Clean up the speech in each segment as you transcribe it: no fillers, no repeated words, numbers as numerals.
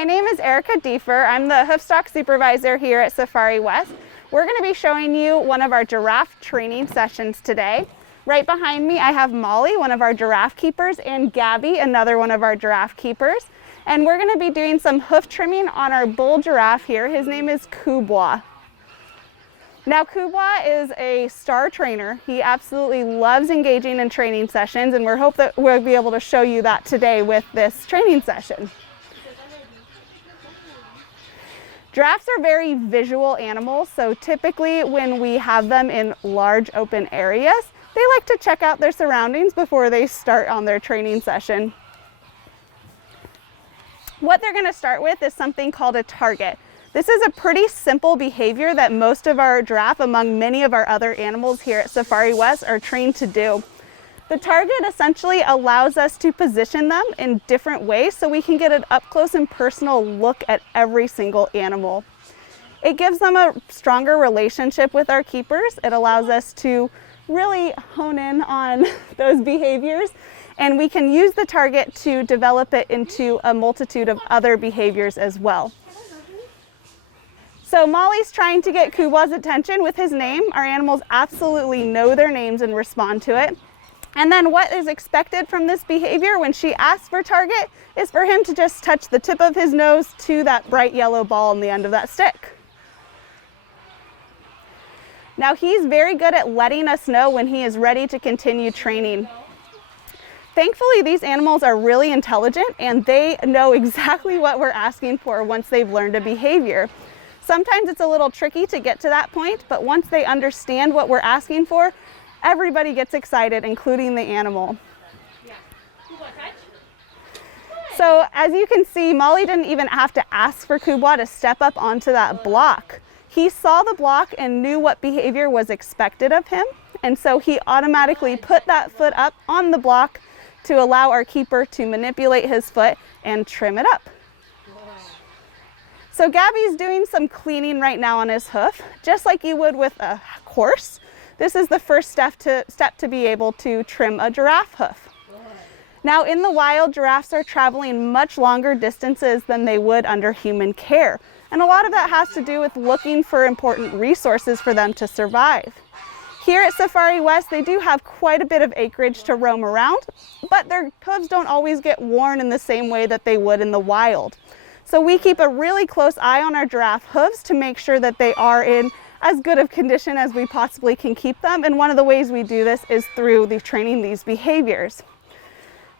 My name is Erika. I'm the hoofstock supervisor here at Safari West. We're going to be showing you one of our giraffe training sessions today. Right behind me I have Molly, one of our giraffe keepers, and Gabby, another one of our giraffe keepers. And we're going to be doing some hoof trimming on our bull giraffe here. His name is Kubwa. Now Kubwa is a star trainer. He absolutely loves engaging in training sessions, and we hope that we'll be able to show you that today with this training session. Giraffes are very visual animals, so typically when we have them in large open areas, they like to check out their surroundings before they start on their training session. What they're going to start with is something called a target. This is a pretty simple behavior that most of our giraffe, among many of our other animals here at Safari West, are trained to do. The target essentially allows us to position them in different ways so we can get an up close and personal look at every single animal. It gives them a stronger relationship with our keepers. It allows us to really hone in on those behaviors, and we can use the target to develop it into a multitude of other behaviors as well. So Molly's trying to get Kubwa's attention with his name. Our animals absolutely know their names and respond to it. And then what is expected from this behavior when she asks for target is for him to just touch the tip of his nose to that bright yellow ball on the end of that stick. Now he's very good at letting us know when he is ready to continue training. Thankfully, these animals are really intelligent and they know exactly what we're asking for once they've learned a behavior. Sometimes it's a little tricky to get to that point, but once they understand what we're asking for, everybody gets excited, including the animal. So as you can see, Molly didn't even have to ask for Kubwa to step up onto that block. He saw the block and knew what behavior was expected of him, and so he automatically put that foot up on the block to allow our keeper to manipulate his foot and trim it up. So Gabby's doing some cleaning right now on his hoof, just like you would with a horse. This is the first step to be able to trim a giraffe hoof. Now in the wild, giraffes are traveling much longer distances than they would under human care. And a lot of that has to do with looking for important resources for them to survive. Here at Safari West, they do have quite a bit of acreage to roam around, but their hooves don't always get worn in the same way that they would in the wild. So we keep a really close eye on our giraffe hooves to make sure that they are in as good of condition as we possibly can keep them. And one of the ways we do this is through training these behaviors.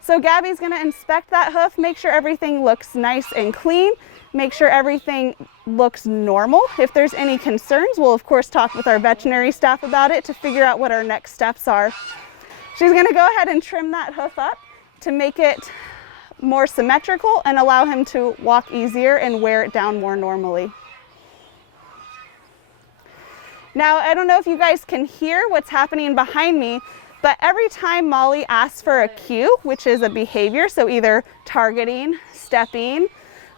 So Gabby's going to inspect that hoof, make sure everything looks nice and clean, make sure everything looks normal. If there's any concerns, we'll of course talk with our veterinary staff about it to figure out what our next steps are. She's going to go ahead and trim that hoof up to make it more symmetrical and allow him to walk easier and wear it down more normally. Now, I don't know if you guys can hear what's happening behind me, but every time Molly asks for a cue, which is a behavior, so either targeting, stepping,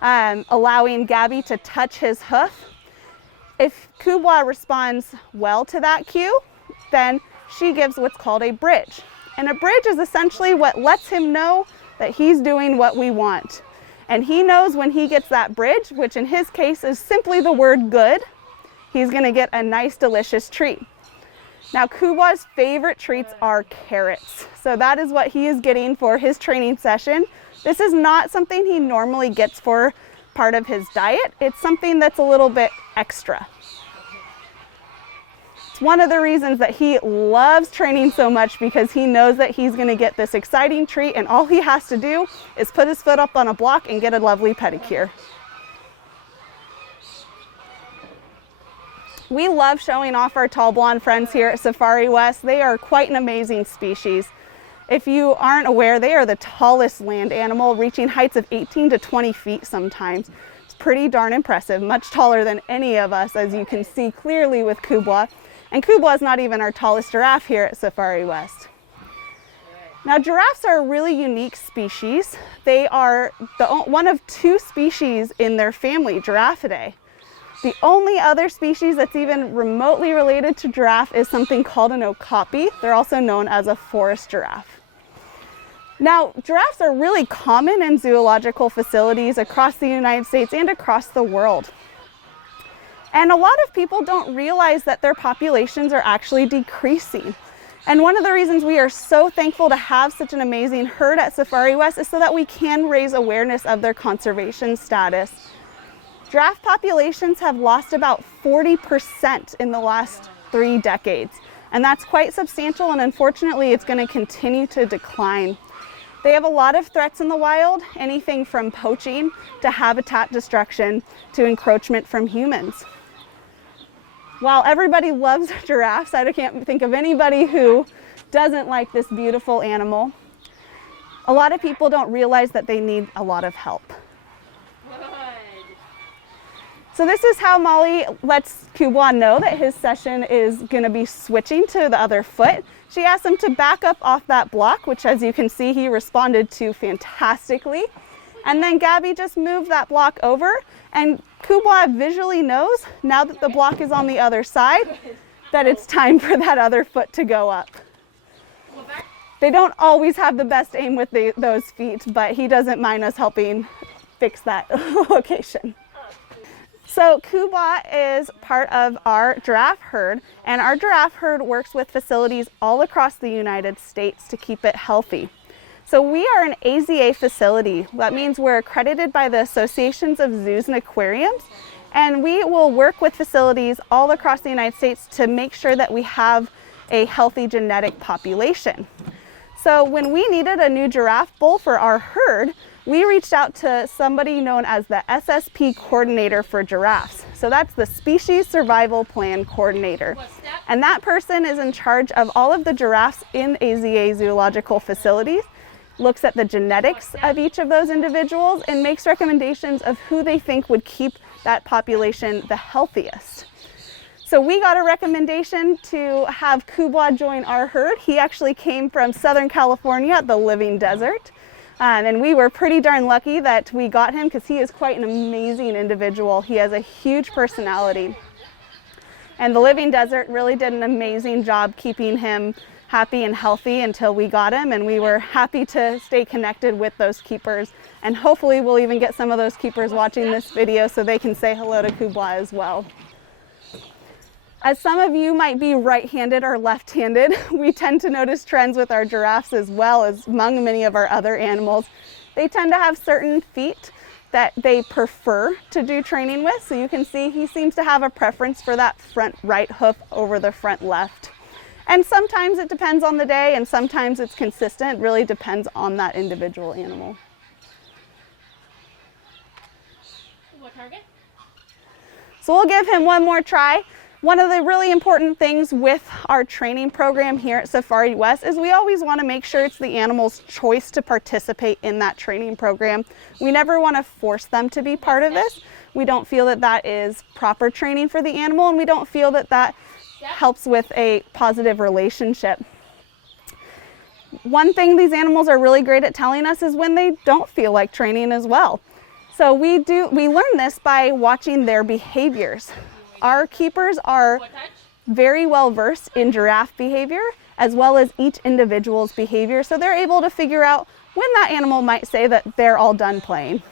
allowing Gabby to touch his hoof, if Kubwa responds well to that cue, then she gives what's called a bridge. And a bridge is essentially what lets him know that he's doing what we want. And he knows when he gets that bridge, which in his case is simply the word good, he's going to get a nice, delicious treat. Now, Kubwa's favorite treats are carrots. So that is what he is getting for his training session. This is not something he normally gets for part of his diet. It's something that's a little bit extra. It's one of the reasons that he loves training so much, because he knows that he's going to get this exciting treat and all he has to do is put his foot up on a block and get a lovely pedicure. We love showing off our tall blonde friends here at Safari West. They are quite an amazing species. If you aren't aware, they are the tallest land animal, reaching heights of 18 to 20 feet sometimes. It's pretty darn impressive, much taller than any of us, as you can see clearly with Kubwa. And Kubwa is not even our tallest giraffe here at Safari West. Now, giraffes are a really unique species. They are one of two species in their family, Giraffidae. The only other species that's even remotely related to giraffe is something called an okapi. They're also known as a forest giraffe. Now, giraffes are really common in zoological facilities across the United States and across the world. And a lot of people don't realize that their populations are actually decreasing. And one of the reasons we are so thankful to have such an amazing herd at Safari West is so that we can raise awareness of their conservation status. Giraffe populations have lost about 40% in the last 3 decades. And that's quite substantial, and unfortunately it's going to continue to decline. They have a lot of threats in the wild, anything from poaching to habitat destruction to encroachment from humans. While everybody loves giraffes, I can't think of anybody who doesn't like this beautiful animal. A lot of people don't realize that they need a lot of help. So this is how Molly lets Kubwa know that his session is going to be switching to the other foot. She asks him to back up off that block, which as you can see, he responded to fantastically. And then Gabby just moved that block over, and Kubwa visually knows, now that the block is on the other side, that it's time for that other foot to go up. They don't always have the best aim with those feet, but he doesn't mind us helping fix that location. So Kubwa is part of our giraffe herd, and our giraffe herd works with facilities all across the United States to keep it healthy. So we are an AZA facility. That means we're accredited by the Associations of Zoos and Aquariums, and we will work with facilities all across the United States to make sure that we have a healthy genetic population. So when we needed a new giraffe bull for our herd, we reached out to somebody known as the SSP coordinator for giraffes. So that's the Species Survival Plan Coordinator. And that person is in charge of all of the giraffes in AZA zoological facilities, looks at the genetics of each of those individuals, and makes recommendations of who they think would keep that population the healthiest. So we got a recommendation to have Kubwa join our herd. He actually came from Southern California, the Living Desert. And we were pretty darn lucky that we got him because he is quite an amazing individual. He has a huge personality. And the Living Desert really did an amazing job keeping him happy and healthy until we got him. And we were happy to stay connected with those keepers. And hopefully we'll even get some of those keepers watching this video so they can say hello to Kubwa as well. As some of you might be right-handed or left-handed, we tend to notice trends with our giraffes as well as among many of our other animals. They tend to have certain feet that they prefer to do training with. So you can see he seems to have a preference for that front right hoof over the front left. And sometimes it depends on the day, and sometimes it's consistent. It really depends on that individual animal. What target? So we'll give him one more try. One of the really important things with our training program here at Safari West is we always want to make sure it's the animal's choice to participate in that training program. We never want to force them to be part of this. We don't feel that that is proper training for the animal, and we don't feel that that helps with a positive relationship. One thing these animals are really great at telling us is when they don't feel like training as well. So we learn this by watching their behaviors. Our keepers are very well versed in giraffe behavior as well as each individual's behavior, so they're able to figure out when that animal might say that they're all done playing.